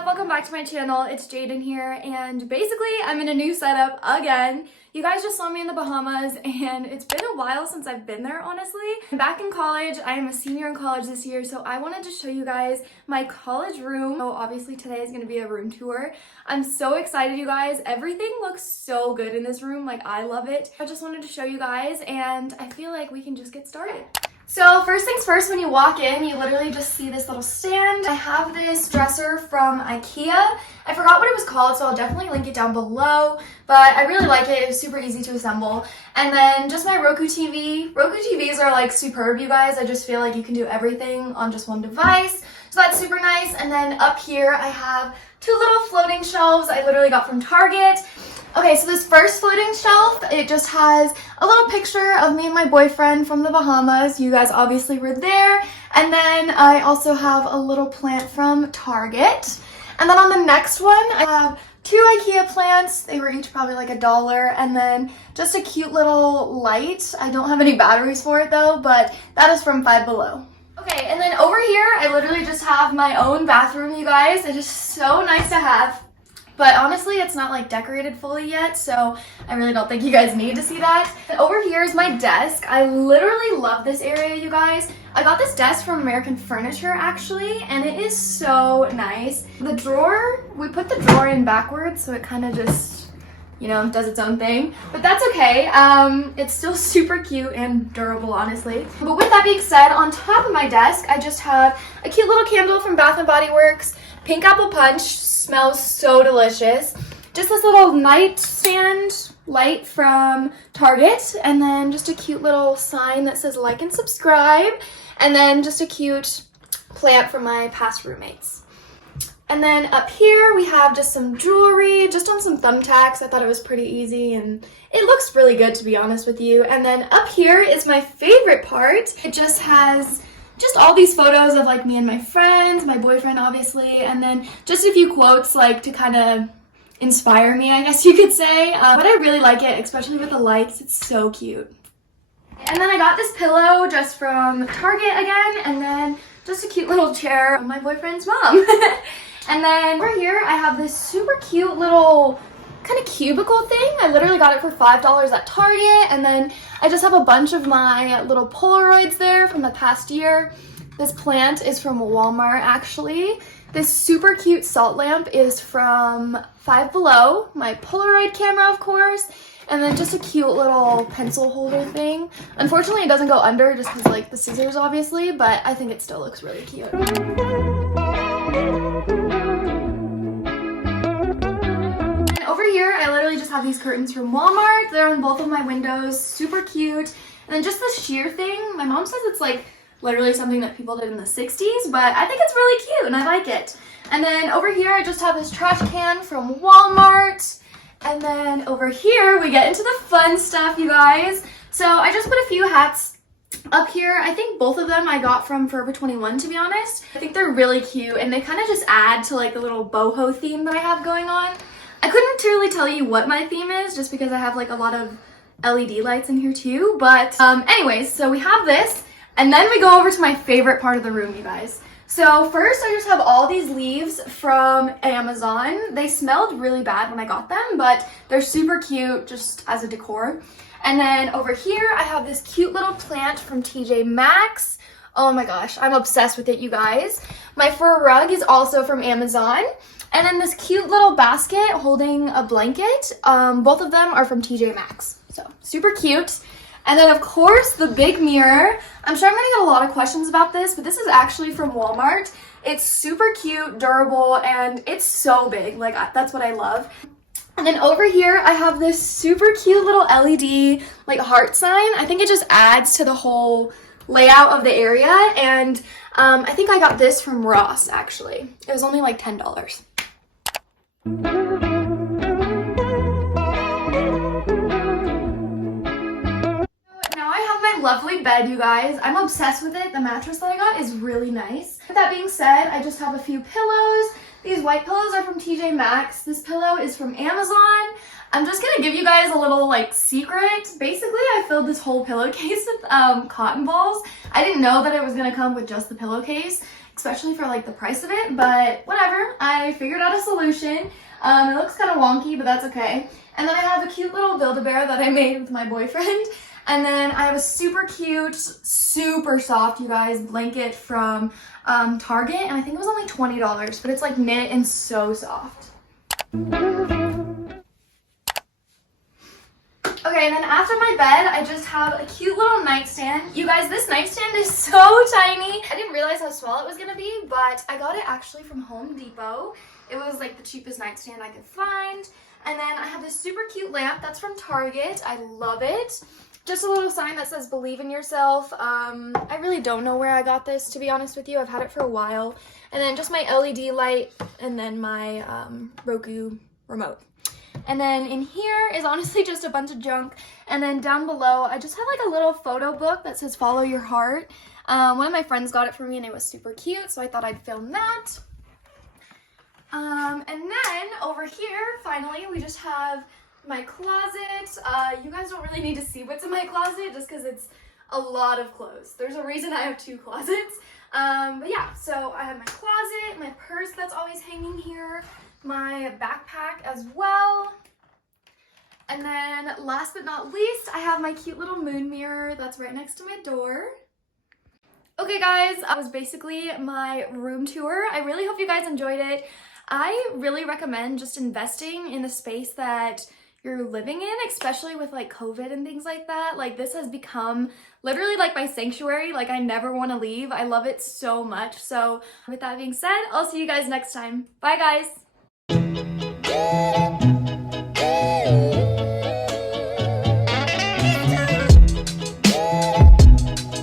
up? Welcome back to my channel. It's Jaden here, and basically I'm in a new setup again. You guys just saw me in the Bahamas, and it's been a while since I've been there, honestly. I'm back in college. I am a senior in college this year, so I wanted to show you guys my college room. So obviously today is going to be a room tour. I'm so excited, you guys. Everything looks so good in this room. Like, I love it. I just wanted to show you guys, and I feel like we can just get started. So first things first, when you walk in, you literally just see this little stand. I have this dresser from IKEA. I forgot what it was called, so I'll definitely link it down below, but I really like it. It was super easy to assemble. And then just my Roku TV. Roku TVs are like superb, you guys. I just feel like you can do everything on just one device, so that's super nice. And then up here, I have two little floating shelves I literally got from Target. Okay, so this first floating shelf, it just has a little picture of me and my boyfriend from the Bahamas. You guys obviously were there. And then I also have a little plant from Target. And then on the next one, I have two IKEA plants. They were each probably like $1. And then just a cute little light. I don't have any batteries for it though, but that is from Five Below. Okay, and then over here, I literally just have my own bathroom, you guys. It is so nice to have. But honestly, it's not like decorated fully yet, so I really don't think you guys need to see that. And over here is my desk. I literally love this area, you guys. I got this desk from American Furniture, actually, and it is so nice. The drawer, we put the drawer in backwards, so it kind of just, you know, does its own thing. But that's okay. It's still super cute and durable, honestly. But with that being said, on top of my desk, I just have a cute little candle from Bath & Body Works. Pink Apple Punch. Smells so delicious. Just this little nightstand light from Target, and then just a cute little sign that says like and subscribe, and then just a cute plant from my past roommates. And then up here we have just some jewelry, just on some thumbtacks. I thought it was pretty easy and it looks really good, to be honest with you. And then up here is my favorite part. It just has just all these photos of like me and my friends, my boyfriend obviously, and then just a few quotes like to kind of inspire me, I guess you could say. But I really like it, especially with the lights. It's so cute. And then I got this pillow just from Target again, and then just a cute little chair from my boyfriend's mom. And then over here I have this super cute little kind of cubicle thing. I literally got it for $5 at Target, and then I just have a bunch of my little Polaroids there from the past year. This plant is from Walmart, actually. This super cute salt lamp is from Five Below. My Polaroid camera, of course, and then just a cute little pencil holder thing. Unfortunately, it doesn't go under just because like the scissors, obviously, but I think it still looks really cute. Here, I literally just have these curtains from Walmart. They're on both of my windows, super cute. And then just this sheer thing, my mom says it's like literally something that people did in the 60s, but I think it's really cute and I like it. And then over here, I just have this trash can from Walmart. And then over here, we get into the fun stuff, you guys. So I just put a few hats up here. I think both of them I got from Forever 21, to be honest. I think they're really cute, and they kind of just add to like the little boho theme that I have going on. I couldn't really tell you what my theme is just because I have like a lot of LED lights in here too, but anyways, so we have this, and then we go over to my favorite part of the room, you guys. So first, I just have all these leaves from Amazon. They smelled really bad when I got them, but they're super cute just as a decor. And then over here, I have this cute little plant from TJ Maxx. Oh my gosh, I'm obsessed with it, you guys. My fur rug is also from Amazon. And then this cute little basket holding a blanket. Both of them are from TJ Maxx. So super cute. And then of course the big mirror. I'm sure I'm gonna get a lot of questions about this, but this is actually from Walmart. It's super cute, durable, and it's so big. Like, that's what I love. And then over here I have this super cute little LED like heart sign. I think it just adds to the whole layout of the area, and I think I got this from Ross, actually. It was only like $10. Now I have my lovely bed, you guys. I'm obsessed with it. The mattress that I got is really nice. With that being said, I just have a few pillows. These white pillows are from TJ Maxx. This pillow is from Amazon. I'm just gonna give you guys a little like secret. Basically, I filled this whole pillowcase with cotton balls. I didn't know that it was gonna come with just the pillowcase, especially for like the price of it, but whatever. I figured out a solution. It looks kind of wonky, but that's okay. And then I have a cute little Build-A-Bear that I made with my boyfriend. And then I have a super cute, super soft, you guys, blanket from Target, and I think it was only $20, but it's like knit and so soft. Okay, and then after my bed, I just have a cute little nightstand. You guys, this nightstand is so tiny. I didn't realize how small it was gonna be, but I got it actually from Home Depot. It was like the cheapest nightstand I could find. And then I have this super cute lamp that's from Target. I love it. Just a little sign that says believe in yourself. I really don't know where I got this, to be honest with you. I've had it for a while. And then just my LED light, and then my Roku remote. And then in here is honestly just a bunch of junk. And then down below, I just have like a little photo book that says follow your heart. One of my friends got it for me and it was super cute, so I thought I'd film that. And then over here, finally, we just have my closet. You guys don't really need to see what's in my closet just because it's a lot of clothes. There's a reason I have 2 closets. But yeah, so I have my closet, my purse that's always hanging here, my backpack as well. And then last but not least, I have my cute little moon mirror that's right next to my door. Okay guys, that was basically my room tour. I really hope you guys enjoyed it. I really recommend just investing in the space that you're living in, especially with like COVID and things like that. Like this has become literally like my sanctuary. Like I never want to leave. I love it so much. So with that being said, I'll see you guys next time. Bye guys.